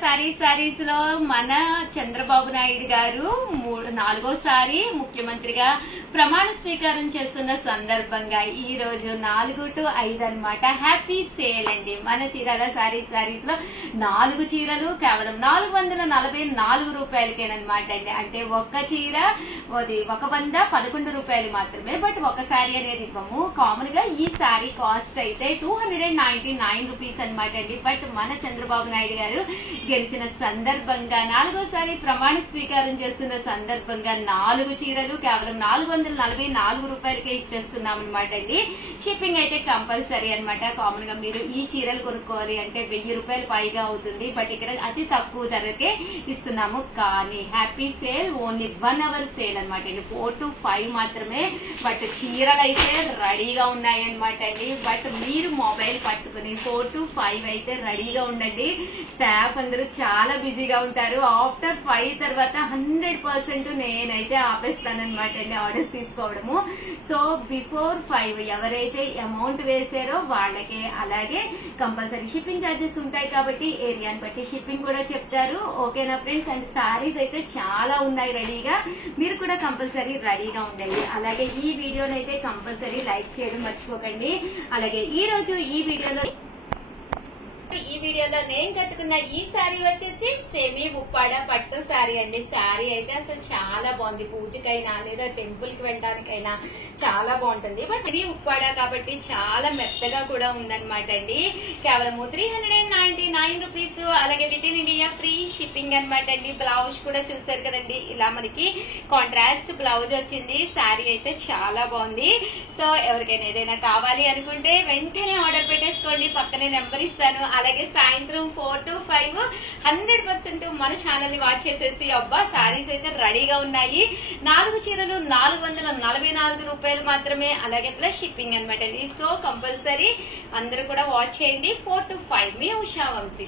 సారీస్ లో మన చంద్రబాబు నాయుడు గారు నాలుగోసారి ముఖ్యమంత్రిగా ప్రమాణ స్వీకారం చేస్తున్న సందర్భంగా ఈ రోజు 4 to 5 అన్నమాట హ్యాపీ సేల్ అండి. మన చీరాల సారీస్ లో 4 చీరలు కేవలం 444 రూపాయలకేనమాట అండి. అంటే ఒక్క చీర అది 111 రూపాయలు మాత్రమే. బట్ ఒక సారీ అనేది ఇవ్వము. కామన్ గా ఈ సారీ కాస్ట్ అయితే 299 రూపీస్ అనమాట అండి. బట్ మన చంద్రబాబు నాయుడు గారు గెలిచిన సందర్భంగా 4వసారి ప్రమాణ స్వీకారం చేస్తున్న సందర్భంగా 4 చీరలు కేవలం 444 రూపాయలకే ఇచ్చేస్తున్నాం అనమాట అండి. షిప్పింగ్ అయితే కంపల్సరీ అనమాట. కామన్ గా మీరు ఈ చీరలు కొనుక్కోవాలి అంటే 1000 రూపాయలు పైగా అవుతుంది. బట్ ఇక్కడ అతి తక్కువ ధరకే ఇస్తున్నాము. కానీ happy sale only 1 hour sale అనమాట అండి. 4 to 5 మాత్రమే. బట్ చీరలు అయితే రెడీగా ఉన్నాయి అనమాట అండి. బట్ మీరు మొబైల్ పట్టుకుని 4 to 5 అయితే రెడీగా ఉండండి. స్టాఫ్ అందరూ చాలా బిజీగా ఉంటారు. ఆఫ్టర్ 5 తర్వాత 100% నేనైతే ఆపేస్తానన్నమాట అండి ఆర్డర్స్ తీసుకోవడము. సో బిఫోర్ 5 ఎవరైతే అమౌంట్ వేసారో వాళ్ళకే. అలాగే కంపల్సరీ షిప్పింగ్ ఛార్జెస్ ఉంటాయి కాబట్టి ఏరియాని బట్టి షిప్పింగ్ కూడా చెప్తారు. ఓకేనా ఫ్రెండ్స్? అండ్ సారీస్ అయితే చాలా ఉన్నాయి రెడీగా. మీరు కూడా కంపల్సరీ రెడీగా ఉండండి. అలాగే ఈ వీడియోని అయితే కంపల్సరీ లైక్ చేయడం మర్చిపోకండి. అలాగే ఈ రోజు ఈ వీడియోలో నేను కట్టుకున్న ఈ సారీ వచ్చేసి సెమీ ఉప్పాడ పట్టు సారీ అండి. సారీ అయితే అసలు చాలా బాగుంది. పూజకైనా లేదా టెంపుల్ కి వెళ్ళడానికైనా చాలా బాగుంటుంది. బట్ ఇది ఉప్పాడ కాబట్టి చాలా మెత్తగా కూడా ఉందన్నమాట అండి. కేవలం 399 రూపీస్. అలాగే with in India free shipping అనమాట అండి. బ్లౌజ్ కూడా చూసారు కదండి. ఇలా మనకి కాంట్రాస్ట్ బ్లౌజ్ వచ్చింది. సారీ అయితే చాలా బాగుంది. సో ఎవరికైనా ఏదైనా కావాలి అనుకుంటే వెంటనే ఆర్డర్ పెట్టేసుకోండి. పక్కనే నెంబర్ ఇస్తాను. అలాగే సాయంత్రం 4 to 5 100% మన ఛానల్ ని వాచ్ చేసేసి అబ్బా సారీస్ అయితే రెడీగా ఉన్నాయి. 4 చీరలు 444 రూపాయలు మాత్రమే. అలాగే ప్లస్ షిప్పింగ్ అనమాట. సో కంపల్సరీ అందరూ కూడా వాచ్ చేయండి. 4 to 5 మీ ఉషా వంశీ.